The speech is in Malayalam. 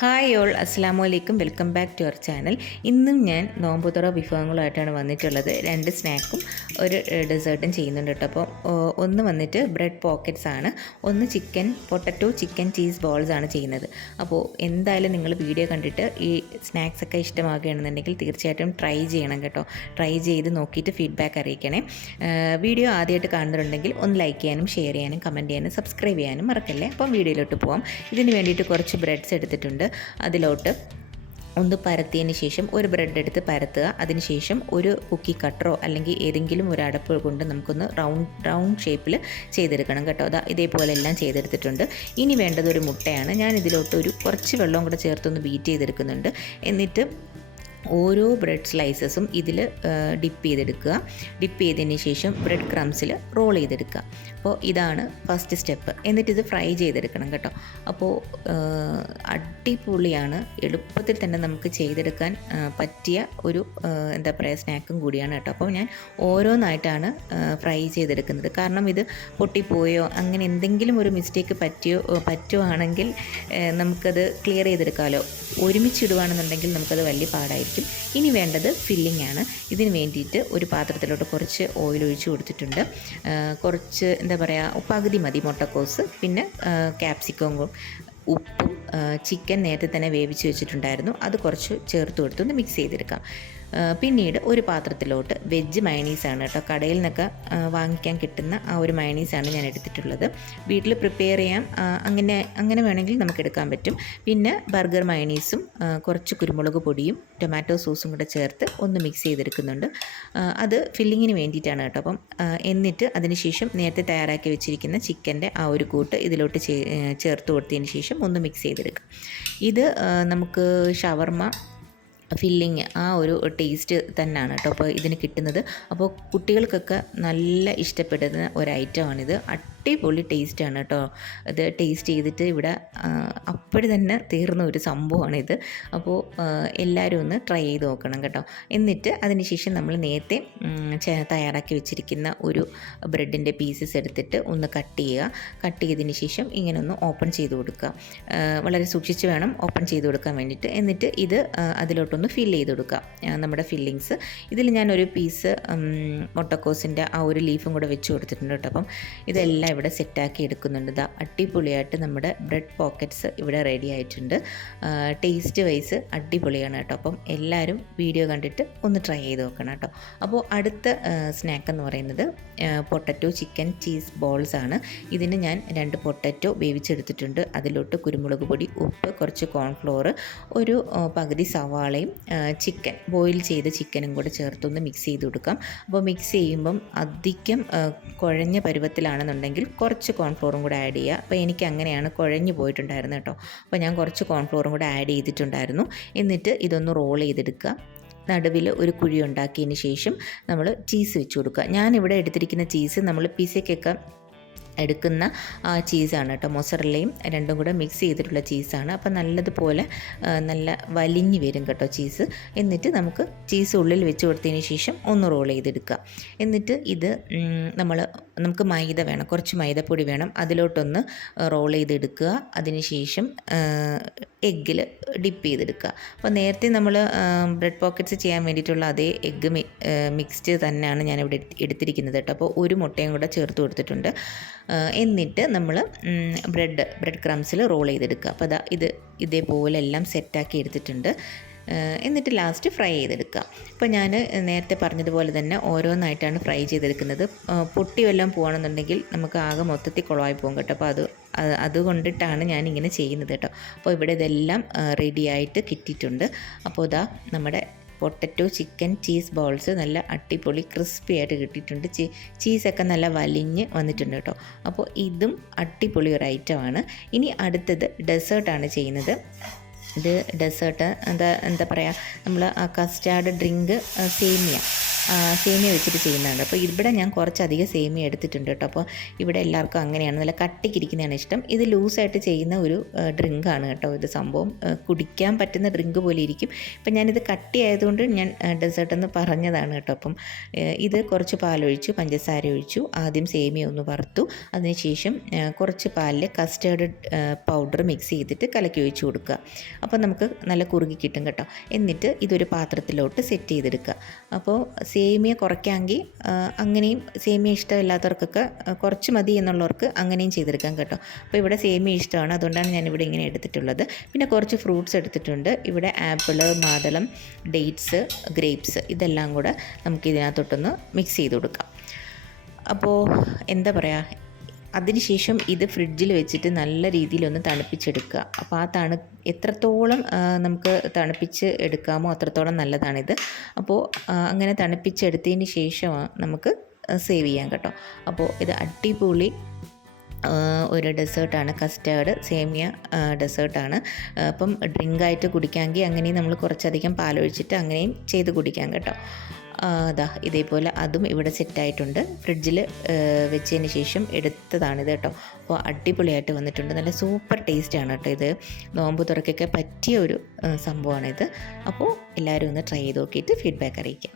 ഹായ് ഓൾ, അസ്സാം വലൈക്കും. Welcome back to our channel. ഇന്നും ഞാൻ നോമ്പുതുറ വിഭവങ്ങളുമായിട്ടാണ് വന്നിട്ടുള്ളത്. 2 സ്നാക്കും ഒരു ഡെസേർട്ടും ചെയ്യുന്നുണ്ട് കേട്ടോ. അപ്പോൾ ഒന്ന് വന്നിട്ട് ബ്രെഡ് പോക്കറ്റ്സ് ആണ്, ഒന്ന് പൊട്ടറ്റോ ചിക്കൻ ചീസ് ബോൾസ് ആണ് ചെയ്യുന്നത്. അപ്പോൾ എന്തായാലും നിങ്ങൾ വീഡിയോ കണ്ടിട്ട് ഈ സ്നാക്സൊക്കെ ഇഷ്ടമാകുകയാണെന്നുണ്ടെങ്കിൽ തീർച്ചയായിട്ടും ട്രൈ ചെയ്യണം കേട്ടോ. ട്രൈ ചെയ്ത് നോക്കിയിട്ട് ഫീഡ്ബാക്ക് അറിയിക്കണേ. വീഡിയോ ആദ്യമായിട്ട് കാണുന്നുണ്ടെങ്കിൽ ഒന്ന് ലൈക്ക് ചെയ്യാനും ഷെയർ ചെയ്യാനും കമൻറ്റ് ചെയ്യാനും സബ്സ്ക്രൈബ് ചെയ്യാനും മറക്കല്ലേ. അപ്പം വീഡിയോയിലോട്ട് പോകാം. ഇതിന് വേണ്ടിയിട്ട് കുറച്ച് ബ്രെഡ്സ് എടുത്തിട്ടുണ്ട്. അതിലോട്ട് ഒന്ന് പരത്തിയതിന് ശേഷം ഒരു ബ്രെഡ് എടുത്ത് പരത്തുക. അതിനുശേഷം ഒരു കുക്കി കട്ടറോ അല്ലെങ്കിൽ ഏതെങ്കിലും ഒരു അടപ്പ് കൊണ്ട് നമുക്കൊന്ന് റൗണ്ട് ഷേപ്പിൽ ചെയ്തെടുക്കണം കേട്ടോ. ഇതേപോലെ എല്ലാം ചെയ്തെടുത്തിട്ടുണ്ട്. ഇനി വേണ്ടത് ഒരു മുട്ടയാണ്. ഞാൻ ഇതിലോട്ട് ഒരു കുറച്ച് വെള്ളവും കൂടെ ചേർത്തൊന്ന് ബീറ്റ് ചെയ്തെടുക്കുന്നുണ്ട്. എന്നിട്ട് ഓരോ ബ്രെഡ് സ്ലൈസസും ഇതിൽ ഡിപ്പ് ചെയ്തെടുക്കുക. ഡിപ്പ് ചെയ്തതിന് ശേഷം ബ്രെഡ് ക്രംസിൽ റോൾ ചെയ്തെടുക്കുക. അപ്പോൾ ഇതാണ് ഫസ്റ്റ് സ്റ്റെപ്പ്. എന്നിട്ടിത് ഫ്രൈ ചെയ്തെടുക്കണം കേട്ടോ. അപ്പോൾ അടിപൊളിയാണ്, എളുപ്പത്തിൽ തന്നെ നമുക്ക് ചെയ്തെടുക്കാൻ പറ്റിയ ഒരു എന്താ പറയുക സ്നാക്കും കൂടിയാണ് കേട്ടോ. അപ്പോൾ ഞാൻ ഓരോന്നായിട്ടാണ് ഫ്രൈ ചെയ്തെടുക്കുന്നത്. കാരണം ഇത് പൊട്ടിപ്പോയോ അങ്ങനെ എന്തെങ്കിലും ഒരു മിസ്റ്റേക്ക് പറ്റുവാണെങ്കിൽ നമുക്കത് ക്ലിയർ ചെയ്തെടുക്കാമല്ലോ. ഒരുമിച്ചിടുകയാണെന്നുണ്ടെങ്കിൽ നമുക്കത് വലിയ പാടായിരിക്കും. ഇനി വേണ്ടത് ഫില്ലിംഗ് ആണ്. ഇതിന് വേണ്ടിയിട്ട് ഒരു പാത്രത്തിലോട്ട് കുറച്ച് ഓയിൽ ഒഴിച്ച് കൊടുത്തിട്ടുണ്ട്. കുറച്ച് എന്താ പറയുക, പകുതി മതി മുട്ടക്കോസ്, പിന്നെ ക്യാപ്സിക്കവും ഉപ്പും ചിക്കൻ നേരത്തെ തന്നെ വേവിച്ച് വെച്ചിട്ടുണ്ടായിരുന്നു, അത് കുറച്ച് ചേർത്ത് കൊടുത്തൊന്ന് മിക്സ് ചെയ്തെടുക്കാം. പിന്നീട് ഒരു പാത്രത്തിലോട്ട് വെജ് മയണീസാണ് കേട്ടോ. കടയിൽ നിന്നൊക്കെ വാങ്ങിക്കാൻ കിട്ടുന്ന ആ ഒരു മയണീസാണ് ഞാൻ എടുത്തിട്ടുള്ളത്. വീട്ടിൽ പ്രിപ്പയർ ചെയ്യാം, അങ്ങനെ വേണമെങ്കിൽ നമുക്ക് എടുക്കാൻ പറ്റും. പിന്നെ ബർഗർ മയണീസും കുറച്ച് കുരുമുളക് പൊടിയും ടൊമാറ്റോ സോസും കൂടെ ചേർത്ത് ഒന്ന് മിക്സ് ചെയ്തെടുക്കുന്നുണ്ട്. അത് ഫില്ലിങ്ങിന് വേണ്ടിയിട്ടാണ് കേട്ടോ. അപ്പം എന്നിട്ട് അതിനുശേഷം നേരത്തെ തയ്യാറാക്കി വെച്ചിരിക്കുന്ന ചിക്കൻ്റെ ആ ഒരു കൂട്ട് ഇതിലോട്ട് ചേർത്ത് കൊടുത്തതിന് ശേഷം ഒന്ന് മിക്സ് ചെയ്തെടുക്കാം. ഇത് നമുക്ക് ഷവർമ ഫില്ലിങ് ആ ഒരു ടേസ്റ്റ് തന്നെയാണ് കേട്ടോ അപ്പോൾ ഇതിന് കിട്ടുന്നത്. അപ്പോൾ കുട്ടികൾക്കൊക്കെ നല്ല ഇഷ്ടപ്പെടുന്ന ഒരു ഐറ്റമാണിത്. അടിപൊളി ടേസ്റ്റാണ് കേട്ടോ. ഇത് ടേസ്റ്റ് ചെയ്തിട്ട് ഇവിടെ അപ്പോഴും തന്നെ തീർന്ന ഒരു സംഭവമാണിത്. അപ്പോൾ എല്ലാവരും ഒന്ന് ട്രൈ ചെയ്ത് നോക്കണം കേട്ടോ. എന്നിട്ട് അതിനുശേഷം നമ്മൾ നേരത്തെ തയ്യാറാക്കി വെച്ചിരിക്കുന്ന ഒരു ബ്രെഡിൻ്റെ പീസസ് എടുത്തിട്ട് ഒന്ന് കട്ട് ചെയ്യുക. കട്ട് ചെയ്തതിന് ശേഷം ഇങ്ങനെ ഒന്ന് ഓപ്പൺ ചെയ്ത് കൊടുക്കുക. വളരെ സൂക്ഷിച്ച് വേണം ഓപ്പൺ ചെയ്ത് കൊടുക്കാൻ വേണ്ടിയിട്ട്. എന്നിട്ട് ഇത് അതിലോട്ടൊന്ന് ഫില്ല് ചെയ്ത് കൊടുക്കുക, നമ്മുടെ ഫില്ലിങ്സ്. ഇതിൽ ഞാനൊരു പീസ് മുട്ടക്കോസിൻ്റെ ആ ഒരു ലീഫും കൂടെ വെച്ച് കൊടുത്തിട്ടുണ്ട് കേട്ടോ. അപ്പം ഇതെല്ലാം ഇവിടെ സെറ്റാക്കി എടുക്കുന്നുണ്ട്. അടിപൊളിയായിട്ട് നമ്മുടെ ബ്രെഡ് പോക്കറ്റ്സ് ഇവിടെ റെഡി ആയിട്ടുണ്ട്. ടേസ്റ്റ് വൈസ് അടിപൊളിയാണ് കേട്ടോ. അപ്പം എല്ലാവരും വീഡിയോ കണ്ടിട്ട് ഒന്ന് ട്രൈ ചെയ്ത് നോക്കണം കേട്ടോ. അപ്പോൾ അടുത്ത സ്നാക്ക് എന്ന് പറയുന്നത് പൊട്ടറ്റോ ചിക്കൻ ചീസ് ബോൾസ് ആണ്. ഇതിന് ഞാൻ 2 പൊട്ടറ്റോ വേവിച്ചെടുത്തിട്ടുണ്ട്. അതിലോട്ട് കുരുമുളക് പൊടി, ഉപ്പ്, കുറച്ച് കോൺഫ്ലോർ, ഒരു പകുതി സവാളയും ചിക്കൻ ബോയിൽ ചെയ്ത ചിക്കനും കൂടെ ചേർത്തൊന്ന് മിക്സ് ചെയ്ത് കൊടുക്കാം. അപ്പോൾ മിക്സ് ചെയ്യുമ്പം അധികം കുഴഞ്ഞ പരുവത്തിലാണെന്നുണ്ടെങ്കിൽ കുറച്ച് കോൺഫ്ലോറും കൂടെ ആഡ് ചെയ്യുക. അപ്പോൾ എനിക്ക് അങ്ങനെയാണ് കുഴഞ്ഞു പോയിട്ടുണ്ടായിരുന്നു കേട്ടോ. അപ്പോൾ ഞാൻ കുറച്ച് കോൺഫ്ലോറും കൂടെ ആഡ് ചെയ്തിട്ടുണ്ടായിരുന്നു. എന്നിട്ട് ഇതൊന്ന് റോൾ ചെയ്തെടുക്കുക. നടുവിൽ ഒരു കുഴി ഉണ്ടാക്കിയതിന് ശേഷം നമ്മൾ ചീസ് വെച്ച് കൊടുക്കുക. ഞാനിവിടെ എടുത്തിരിക്കുന്ന ചീസ് നമ്മൾ പിസയ്ക്കൊക്കെ എടുക്കുന്ന ആ ചീസാണ് കേട്ടോ. മൊസറല്ലയും രണ്ടും കൂടെ മിക്സ് ചെയ്തിട്ടുള്ള ചീസാണ്. അപ്പോൾ നല്ലതുപോലെ നല്ല വലിഞ്ഞ് വരും കേട്ടോ ചീസ്. എന്നിട്ട് ചീസ് ഉള്ളിൽ വെച്ച് കൊടുത്തതിന് ശേഷം ഒന്ന് റോൾ ചെയ്തെടുക്കുക. എന്നിട്ട് ഇത് നമുക്ക് മൈദ വേണം, കുറച്ച് മൈദപ്പൊടി വേണം. അതിലോട്ടൊന്ന് റോൾ ചെയ്തെടുക്കുക. അതിനുശേഷം എഗ്ഗിൽ ഡിപ്പ് ചെയ്തെടുക്കുക. അപ്പോൾ നേരത്തെ നമ്മൾ ബ്രെഡ് പോക്കറ്റ്സ് ചെയ്യാൻ വേണ്ടിയിട്ടുള്ള അതേ എഗ്ഗ് മിക്സ്ഡ് തന്നെയാണ് ഞാനിവിടെ എടുത്തിരിക്കുന്നത് കേട്ടോ. അപ്പോൾ ഒരു മുട്ടയും കൂടെ ചേർത്ത് കൊടുത്തിട്ടുണ്ട്. എന്നിട്ട് നമ്മൾ ബ്രെഡ് ക്രംസിൽ റോൾ ചെയ്തെടുക്കുക. അപ്പോൾ ഇതേപോലെ എല്ലാം സെറ്റാക്കി എടുത്തിട്ടുണ്ട്. എന്നിട്ട് ലാസ്റ്റ് ഫ്രൈ ചെയ്തെടുക്കുക. അപ്പോൾ ഞാൻ നേരത്തെ പറഞ്ഞതുപോലെ തന്നെ ഓരോന്നായിട്ടാണ് ഫ്രൈ ചെയ്തെടുക്കുന്നത്. പൊട്ടി വല്ലതും പോകണമെന്നുണ്ടെങ്കിൽ നമുക്ക് ആകെ മൊത്തത്തിൽ കുളമായി പോകും കേട്ടോ. അപ്പോൾ അതുകൊണ്ടിട്ടാണ് ഞാനിങ്ങനെ ചെയ്യുന്നത് കേട്ടോ. അപ്പോൾ ഇവിടെ ഇതെല്ലാം റെഡിയായിട്ട് കിട്ടിയിട്ടുണ്ട്. അപ്പോൾ നമ്മുടെ പൊട്ടറ്റോ ചിക്കൻ ചീസ് ബോൾസ് നല്ല അടിപൊളി ക്രിസ്പി ആയിട്ട് കിട്ടിയിട്ടുണ്ട്. ചീസൊക്കെ നല്ല വലിഞ്ഞ് വന്നിട്ടുണ്ട് കേട്ടോ. അപ്പോൾ ഇതും അടിപൊളി ഒരു ഐറ്റമാണ്. ഇനി അടുത്തത് ഡെസേർട്ടാണ് ചെയ്യുന്നത്. ഇത് ഡെസേർട്ട് എന്താ പറയുക, നമ്മൾ കസ്റ്റാർഡ് ഡ്രിങ്ക് സേമിയ സേമിയ വെച്ചിട്ട് ചെയ്യുന്നതാണ്. അപ്പോൾ ഇവിടെ ഞാൻ കുറച്ചധികം സേമിയ എടുത്തിട്ടുണ്ട് കേട്ടോ. അപ്പോൾ ഇവിടെ എല്ലാവർക്കും അങ്ങനെയാണ്, നല്ല കട്ടിക്കിരിക്കുന്നതാണ് ഇഷ്ടം. ഇത് ലൂസായിട്ട് ചെയ്യുന്ന ഒരു ഡ്രിങ്കാണ് കേട്ടോ. ഇത് സംഭവം കുടിക്കാൻ പറ്റുന്ന ഡ്രിങ്ക് പോലെ ഇരിക്കും. ഇപ്പം ഞാനിത് കട്ടി ആയതുകൊണ്ട് ഞാൻ ഡെസേർട്ട് എന്ന് പറഞ്ഞതാണ് കേട്ടോ. അപ്പം ഇത് കുറച്ച് പാലൊഴിച്ചു, പഞ്ചസാര ഒഴിച്ചു, ആദ്യം സേമിയ ഒന്ന് വറുത്തു, അതിനുശേഷം കുറച്ച് പാലിൽ കസ്റ്റേർഡ് പൗഡർ മിക്സ് ചെയ്തിട്ട് കലക്കി ഒഴിച്ചു കൊടുക്കുക. അപ്പോൾ നമുക്ക് നല്ല കുറുകി കിട്ടും കേട്ടോ. എന്നിട്ട് ഇതൊരു പാത്രത്തിലോട്ട് സെറ്റ് ചെയ്തെടുക്കുക. അപ്പോൾ സേമിയ കുറയ്ക്കാമെങ്കിൽ അങ്ങനെയും, സേമിയ ഇഷ്ടമില്ലാത്തവർക്കൊക്കെ കുറച്ച് മതി എന്നുള്ളവർക്ക് അങ്ങനെയും ചെയ്തെടുക്കാം കേട്ടോ. അപ്പോൾ ഇവിടെ സേമിയ ഇഷ്ടമാണ്, അതുകൊണ്ടാണ് ഞാനിവിടെ ഇങ്ങനെ എടുത്തിട്ടുള്ളത്. പിന്നെ കുറച്ച് ഫ്രൂട്ട്സ് എടുത്തിട്ടുണ്ട്. ഇവിടെ ആപ്പിൾ, മാതളം, ഡേറ്റ്സ്, ഗ്രേപ്സ് ഇതെല്ലാം കൂടെ നമുക്ക് ഇതിനകത്തോട്ടൊന്ന് മിക്സ് ചെയ്ത് കൊടുക്കാം. അപ്പോൾ എന്താ പറയുക, അതിനുശേഷം ഇത് ഫ്രിഡ്ജിൽ വെച്ചിട്ട് നല്ല രീതിയിലൊന്ന് തണുപ്പിച്ചെടുക്കുക. അപ്പോൾ ആ എത്രത്തോളം നമുക്ക് തണുപ്പിച്ച് എടുക്കാമോ അത്രത്തോളം നല്ലതാണിത്. അപ്പോൾ അങ്ങനെ തണുപ്പിച്ചെടുത്തതിന് ശേഷമാണ് നമുക്ക് സേവ് ചെയ്യാം കേട്ടോ. അപ്പോൾ ഇത് അടിപൊളി ഒരു ഡെസേർട്ടാണ്, കസ്റ്റേർഡ് സേമിയ ഡെസേർട്ടാണ്. അപ്പം ഡ്രിങ്കായിട്ട് കുടിക്കാമെങ്കിൽ അങ്ങനെയും നമ്മൾ കുറച്ചധികം പാലൊഴിച്ചിട്ട് അങ്ങനെയും ചെയ്ത് കുടിക്കാം കേട്ടോ. ഇതേപോലെ അതും ഇവിടെ സെറ്റായിട്ടുണ്ട്. ഫ്രിഡ്ജിൽ വെച്ചതിന് ശേഷം എടുത്തതാണിത് കേട്ടോ. അപ്പോൾ അടിപൊളിയായിട്ട് വന്നിട്ടുണ്ട്, നല്ല സൂപ്പർ ടേസ്റ്റാണ് കേട്ടോ. ഇത് നോമ്പ് തുറക്കൊക്കെ പറ്റിയ ഒരു സംഭവമാണിത്. അപ്പോൾ എല്ലാവരും ഒന്ന് ട്രൈ ചെയ്ത് നോക്കിയിട്ട് ഫീഡ്ബാക്ക് അറിയിക്കാം.